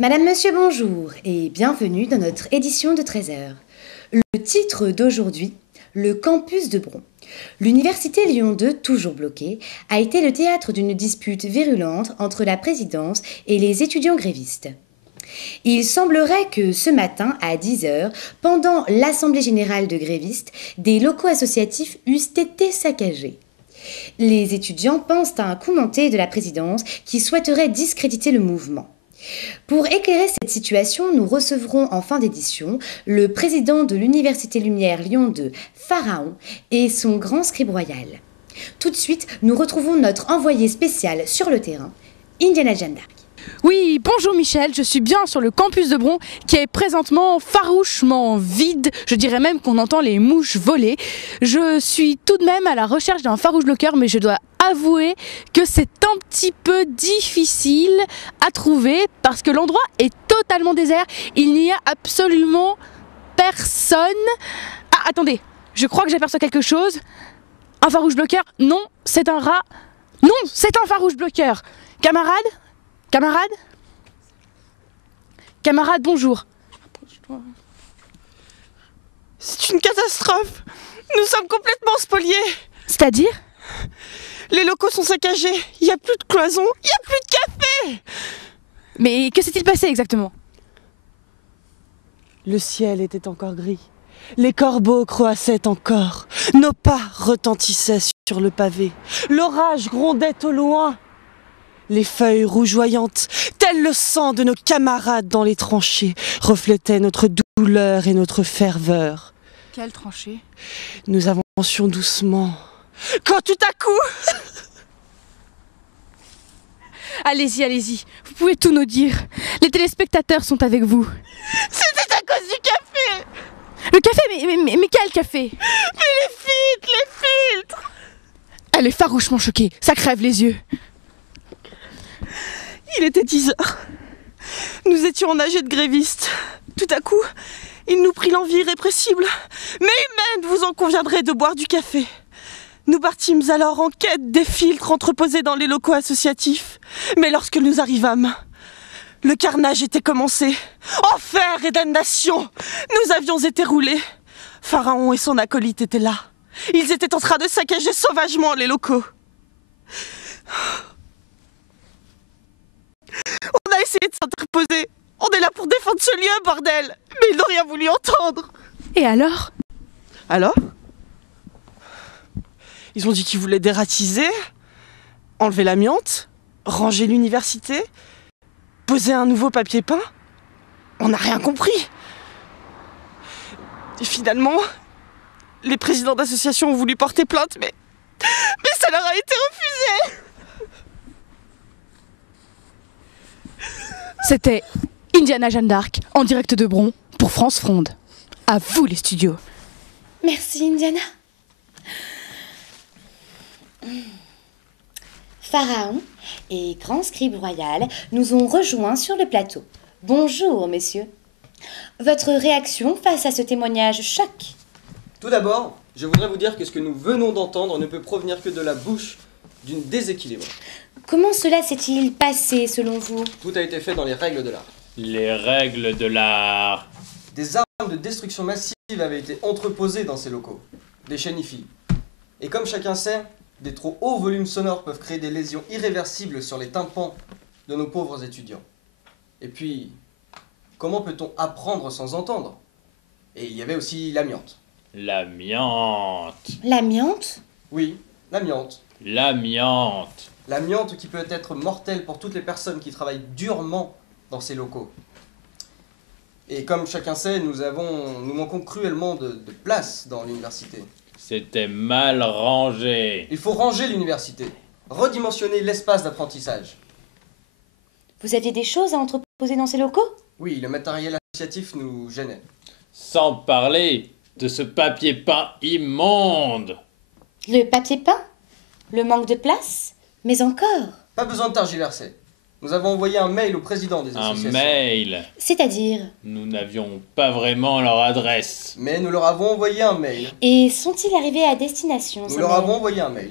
Madame, Monsieur, bonjour et bienvenue dans notre édition de 13 heures. Le titre d'aujourd'hui, le campus de Bron. L'université Lyon 2, toujours bloquée, a été le théâtre d'une dispute virulente entre la présidence et les étudiants grévistes. Il semblerait que ce matin, à 10 heures, pendant l'Assemblée générale de grévistes, des locaux associatifs eussent été saccagés. Les étudiants pensent à un coup monté de la présidence qui souhaiterait discréditer le mouvement. Pour éclairer cette situation, nous recevrons en fin d'édition le président de l'Université Lumière Lyon 2, Pharaon, et son grand scribe royal. Tout de suite, nous retrouvons notre envoyé spécial sur le terrain, Indiana Jeanne d'Arc. Oui, bonjour Michel, je suis bien sur le campus de Bron qui est présentement farouchement vide, je dirais même qu'on entend les mouches voler. Je suis tout de même à la recherche d'un farouche bloqueur, mais je dois avouer que c'est un petit peu difficile à trouver parce que l'endroit est totalement désert, il n'y a absolument personne. Ah, attendez, je crois que j'aperçois quelque chose. Un farouche bloqueur? Non, c'est un rat. Non, c'est un farouche bloqueur. Camarade? Camarade? Camarade, bonjour. C'est une catastrophe. Nous sommes complètement spoliés. C'est-à-dire? Les locaux sont saccagés. Il n'y a plus de cloison. Il n'y a plus de café. Mais que s'est-il passé exactement? Le ciel était encore gris. Les corbeaux croassaient encore. Nos pas retentissaient sur le pavé. L'orage grondait au loin. Les feuilles rougeoyantes, tel le sang de nos camarades dans les tranchées, reflétaient notre douleur et notre ferveur. Quelle tranchée? Nous avancions doucement, quand tout à coup... Allez-y, allez-y, vous pouvez tout nous dire. Les téléspectateurs sont avec vous. C'était à cause du café. Le café? Mais quel café? Mais les filtres. Elle est farouchement choquée, ça crève les yeux. Il était 10 heures. Nous étions en âgé de grévistes. Tout à coup, il nous prit l'envie irrépressible, mais humaine, vous en conviendrez, de boire du café. Nous partîmes alors en quête des filtres entreposés dans les locaux associatifs. Mais lorsque nous arrivâmes, le carnage était commencé. Enfer et damnation! Nous avions été roulés. Pharaon et son acolyte étaient là. Ils étaient en train de saccager sauvagement les locaux. On a essayé de s'interposer. On est là pour défendre ce lieu, bordel. Mais ils n'ont rien voulu entendre. Et alors? Alors? Ils ont dit qu'ils voulaient dératiser, enlever l'amiante, ranger l'université, poser un nouveau papier peint. On n'a rien compris. Et finalement, les présidents d'associations ont voulu porter plainte, mais ça leur a été refusé. C'était Indiana Jeanne d'Arc, en direct de Bron, pour France Fronde. À vous les studios. Merci, Indiana. Pharaon et grand scribe royal nous ont rejoints sur le plateau. Bonjour, messieurs. Votre réaction face à ce témoignage choc? Tout d'abord, je voudrais vous dire que ce que nous venons d'entendre ne peut provenir que de la bouche d'une déséquilibrée. Comment cela s'est-il passé, selon vous? Tout a été fait dans les règles de l'art. Les règles de l'art. Des armes de destruction massive avaient été entreposées dans ces locaux. Des chéniphiles. Et comme chacun sait, des trop hauts volumes sonores peuvent créer des lésions irréversibles sur les tympans de nos pauvres étudiants. Et puis, comment peut-on apprendre sans entendre? Et il y avait aussi l'amiante. L'amiante. L'amiante? Oui, l'amiante. L'amiante. L'amiante qui peut être mortelle pour toutes les personnes qui travaillent durement dans ces locaux. Et comme chacun sait, nous manquons cruellement de place dans l'université. C'était mal rangé. Il faut ranger l'université, redimensionner l'espace d'apprentissage. Vous aviez des choses à entreposer dans ces locaux? Oui, le matériel associatif nous gênait. Sans parler de ce papier peint immonde. Le papier peint? Le manque de place? Mais encore? Pas besoin de tergiverser. Nous avons envoyé un mail au président des Un associations. mail. C'est-à-dire? Nous n'avions pas vraiment leur adresse. Mais nous leur avons envoyé un mail. Et sont-ils arrivés à destination? Nous leur avons envoyé un mail.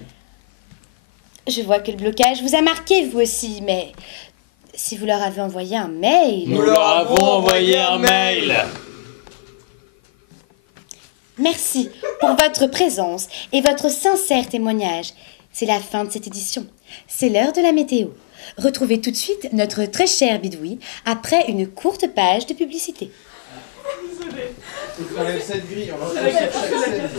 Je vois que le blocage vous a marqué, vous aussi, mais Si vous leur avez envoyé un mail... Nous leur avons envoyé un mail. Merci pour votre présence et votre sincère témoignage. C'est la fin de cette édition. C'est l'heure de la météo. Retrouvez tout de suite notre très cher Bidouille après une courte page de publicité. On enlève cette grille, on enlève chaque scène.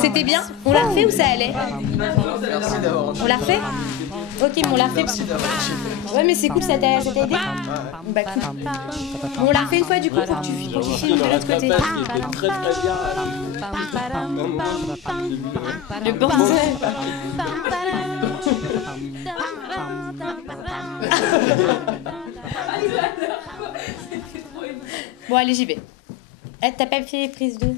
C'était bien? On l'a refait ou ça allait? Merci d'avoir entendu. On l'a refait? Ok, mais on l'a refait. Merci d'avoir entendu. Ouais, mais c'est cool, ça t'a aidé? Bah cool. On l'a refait une fois du coup pour que tu filmes de l'autre côté. Très très bien. Le bordel. Bon, allez, j'y vais. T'as pas fait prise 2?